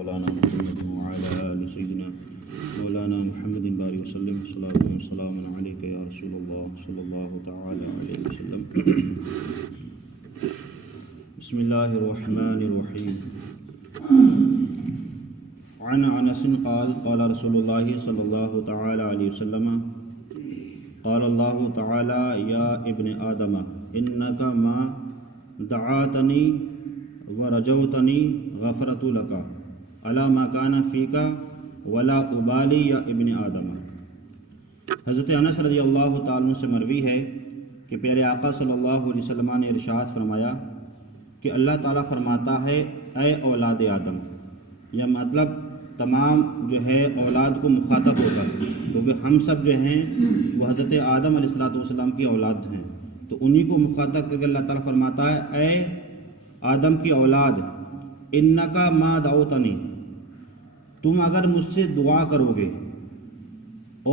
مولانا محمد وعلى آل سيدنا مولانا محمد بارك وسلم صلاة وسلام عليك يا رسول الله صلى الله تعالى عليه وسلم. بسم الله الرحمن الرحيم. عن انس قال قال رسول الله صلى الله تعالى عليه وسلم قال الله تعالى يا ابن آدم إنك ما دعاتني ورجوتني غفرت لك على ما كان فيك ولا أبالي يا ابن آدم. حضرت انس رضی اللہ تعالیٰ عنہ سے مروی ہے کہ پیارے آقا صلی اللہ علیہ وسلم نے ارشاد فرمایا کہ اللہ تعالیٰ فرماتا ہے اے اولاد آدم، یا مطلب تمام جو ہے اولاد کو مخاطب ہوتا ہے، کیونکہ ہم سب جو ہیں وہ حضرت آدم علیہ السلام کی اولاد ہیں، تو انہی کو مخاطب کر کے اللہ تعالیٰ فرماتا ہے اے آدم کی اولاد، انکا ما دعوتنی، تم اگر مجھ سے دعا کرو گے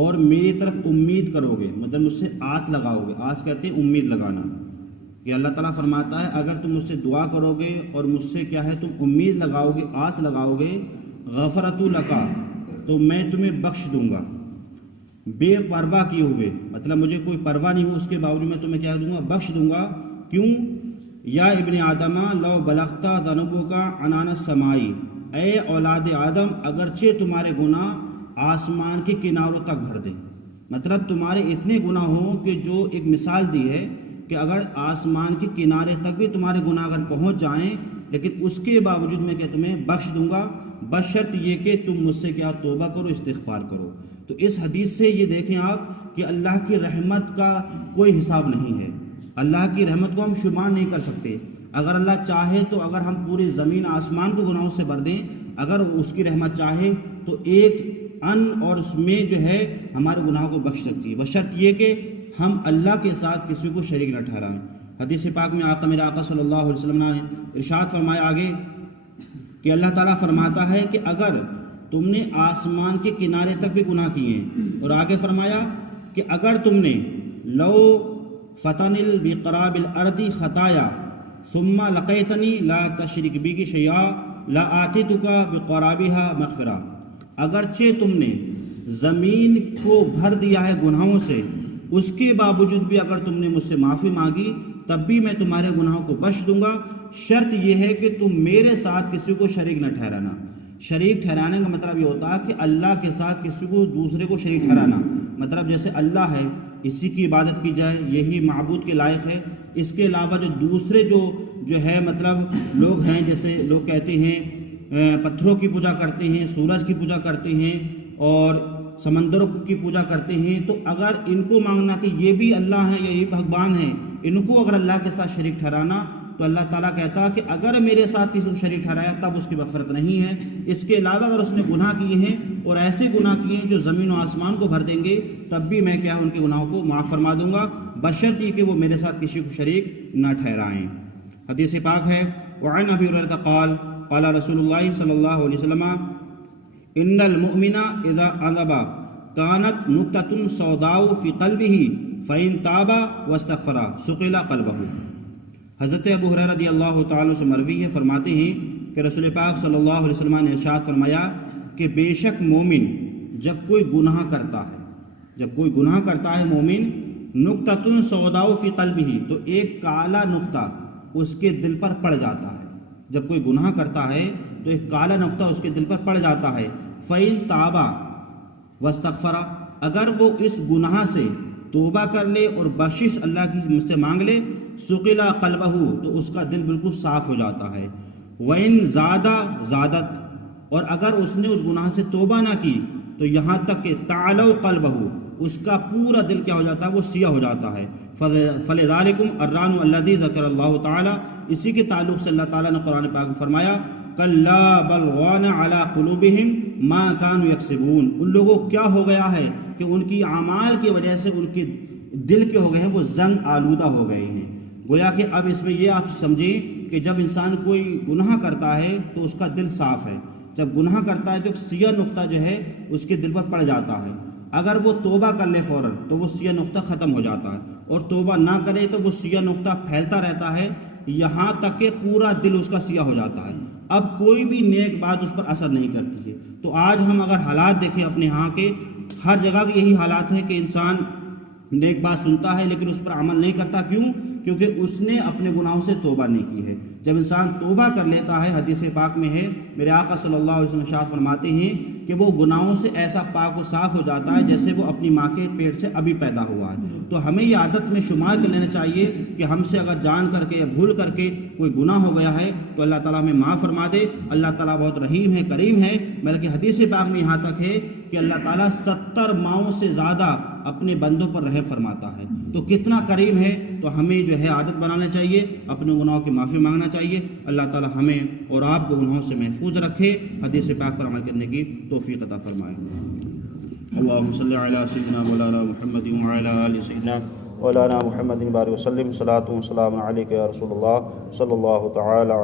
اور میری طرف امید کرو گے، مطلب مجھ سے آس لگاؤ گے، آس کہتے ہیں امید لگانا، کہ اللہ تعالیٰ فرماتا ہے اگر تم مجھ سے دعا کرو گے اور مجھ سے کیا ہے تم امید لگاؤ گے، آس لگاؤ گے، غفرت لکا، تو میں تمہیں بخش دوں گا، بے پرواہ کیے ہوئے، مطلب مجھے کوئی پرواہ نہیں ہو اس کے باوجود میں تمہیں کیا دوں گا، بخش دوں گا. کیوں؟ یا ابن آدم لو بلغتا ذنوبک عنان السماء، اے اولاد آدم اگرچہ تمہارے گناہ آسمان کے کناروں تک بھر دیں، مطلب تمہارے اتنے گناہ ہوں کہ جو ایک مثال دی ہے کہ اگر آسمان کے کنارے تک بھی تمہارے گناہ اگر پہنچ جائیں لیکن اس کے باوجود میں کہ تمہیں بخش دوں گا، بشرط یہ کہ تم مجھ سے کیا توبہ کرو، استغفار کرو. تو اس حدیث سے یہ دیکھیں آپ کہ اللہ کی رحمت کا کوئی حساب نہیں ہے، اللہ کی رحمت کو ہم شمار نہیں کر سکتے. اگر اللہ چاہے تو اگر ہم پوری زمین آسمان کو گناہوں سے بھر دیں، اگر اس کی رحمت چاہے تو ایک ان اور اس میں جو ہے ہمارے گناہوں کو بخش سکتی ہے، بشرط یہ کہ ہم اللہ کے ساتھ کسی کو شریک نہ ٹھہرائیں. حدیث پاک میں میرے آقا صلی اللہ علیہ وسلم نے ارشاد فرمایا آگے کہ اللہ تعالیٰ فرماتا ہے کہ اگر تم نے آسمان کے کنارے تک بھی گناہ کیے ہیں، اور آگے فرمایا کہ اگر تم نے لو فتنل بقراب الارض خطایا ثم لقیتنی لا تشرک بی شیئا لا آتیتک بقرابها مغفرہ، اگرچہ تم نے زمین کو بھر دیا ہے گناہوں سے، اس کے باوجود بھی اگر تم نے مجھ سے معافی مانگی تب بھی میں تمہارے گناہوں کو بخش دوں گا، شرط یہ ہے کہ تم میرے ساتھ کسی کو شریک نہ ٹھہرانا. شریک ٹھہرانے کا مطلب یہ ہوتا ہے کہ اللہ کے ساتھ کسی کو دوسرے کو شریک ٹھہرانا، مطلب جیسے اللہ ہے اسی کی عبادت کی جائے، یہی معبود کے لائق ہے. اس کے علاوہ جو دوسرے جو ہے مطلب لوگ ہیں، جیسے لوگ کہتے ہیں پتھروں کی پوجا کرتے ہیں، سورج کی پوجا کرتے ہیں اور سمندروں کی پوجا کرتے ہیں، تو اگر ان کو مانگنا کہ یہ بھی اللہ ہیں یا یہ بھگوان ہیں، ان کو اگر اللہ کے ساتھ شریک ٹھہرانا، تو اللہ تعالیٰ کہتا ہے کہ اگر میرے ساتھ کسی کو شریک ٹھہرایا تب اس کی مغفرت نہیں ہے. اس کے علاوہ اگر اس نے گناہ کیے ہیں اور ایسے گناہ کیے ہیں جو زمین و آسمان کو بھر دیں گے، تب بھی میں کیا ان کے گناہوں کو معاف فرما دوں گا، بشرط یہ کہ وہ میرے ساتھ کسی کو شریک نہ ٹھہرائیں. حدیث پاک ہے وعن ابی ہریرہ قال قال رسول اللہ صلی اللہ علیہ وسلم ان المؤمن اذا عذب كانت نقطة سوداء في قلبه فإن تاب واستغفر سقل قلبه. حضرت ابو ہریرہ رضی اللہ تعالیٰ سے مروی ہے، فرماتے ہیں کہ رسول پاک صلی اللہ علیہ وسلم نے ارشاد فرمایا کہ بے شک مومن جب کوئی گناہ کرتا ہے مومن نقطۃ سوداء فی قلبہ، تو ایک کالا نقطہ اس کے دل پر پڑ جاتا ہے. جب کوئی گناہ کرتا ہے تو ایک کالا نقطہ اس کے دل پر پڑ جاتا ہے. فَإِن تَابَ وَاسْتَغْفَرَ، اگر وہ اس گناہ سے توبہ کر لے اور بخشش اللہ کی سے مانگ لے، سُقِلَ قَلْبَهُ، تو اس کا دل بالکل صاف ہو جاتا ہے. وَإِن زَادَ زَادَتْ، اور اگر اس نے اس گناہ سے توبہ نہ کی تو یہاں تک کہ تَعْلَوْ قَلْبَهُ، اس کا پورا دل کیا ہو جاتا ہے، وہ سیاہ ہو جاتا ہے. فَلِذَلِكُمْ الرَّانُ الَّذِي ذَكَرَ اللَّهُ تَعَالَى، اسی کے تعلق سے اللہ تعالیٰ نے قرآن پاک میں فرمایا كَلَّا بَلْ رَانَ عَلَىٰ قُلُوبِهِمْ مَا كَانُوا يَكْسِبُونَ، ان لوگوں کو کیا ہو گیا ہے کہ ان کی اعمال کی وجہ سے ان کے دل کے ہو گئے ہیں، وہ زنگ آلودہ ہو گئے ہیں. گویا کہ اب اس میں یہ آپ سمجھیں کہ جب انسان کوئی گناہ کرتا ہے تو اس کا دل صاف ہے، جب گناہ کرتا ہے تو ایک سیاہ نقطہ جو ہے اس کے دل پر پڑ جاتا ہے. اگر وہ توبہ کر لے فوراً تو وہ سیاہ نقطہ ختم ہو جاتا ہے، اور توبہ نہ کرے تو وہ سیاہ نقطہ پھیلتا رہتا ہے یہاں تک کہ پورا دل اس کا سیاہ ہو جاتا ہے. اب کوئی بھی نیک بات اس پر اثر نہیں کرتی ہے۔ تو آج ہم اگر حالات دیکھیں اپنے یہاں کے، ہر جگہ کے یہی حالات ہیں کہ انسان نیک بات سنتا ہے لیکن اس پر عمل نہیں کرتا۔ کیوں؟ کیونکہ اس نے اپنے گناہوں سے توبہ نہیں کی ہے۔ جب انسان توبہ کر لیتا ہے، حدیث پاک میں ہے، میرے آقا صلی اللہ علیہ وسلم ارشاد فرماتے ہیں کہ وہ گناہوں سے ایسا پاک و صاف ہو جاتا ہے جیسے وہ اپنی ماں کے پیٹ سے ابھی پیدا ہوا ہے۔ تو ہمیں یہ عادت میں شمار کر لینا چاہیے کہ ہم سے اگر جان کر کے یا بھول کر کے کوئی گناہ ہو گیا ہے تو اللہ تعالیٰ ہمیں معاف فرما دے۔ اللہ تعالیٰ بہت رحیم ہے، کریم ہے، بلکہ حدیث پاک میں یہاں تک ہے کہ اللہ تعالیٰ 70 ماؤں سے زیادہ اپنے بندوں پر رحم فرماتا ہے۔ تو کتنا کریم ہے، تو ہمیں جو ہے عادت بنانا چاہیے، اپنے گناہوں کی معافی مانگنا چاہیے۔ اللہ تعالیٰ ہمیں اور آپ کو گناہوں سے محفوظ رکھے، حدیث پاک پر عمل کرنے کی توفیق عطا فرمائے۔ اللہم صلی علی سیدنا مولانا محمد وعلی آل سیدنا مولانا محمد بارک وسلم، صلاۃ و سلام علیک یا رسول اللہ صلی اللہ تعالی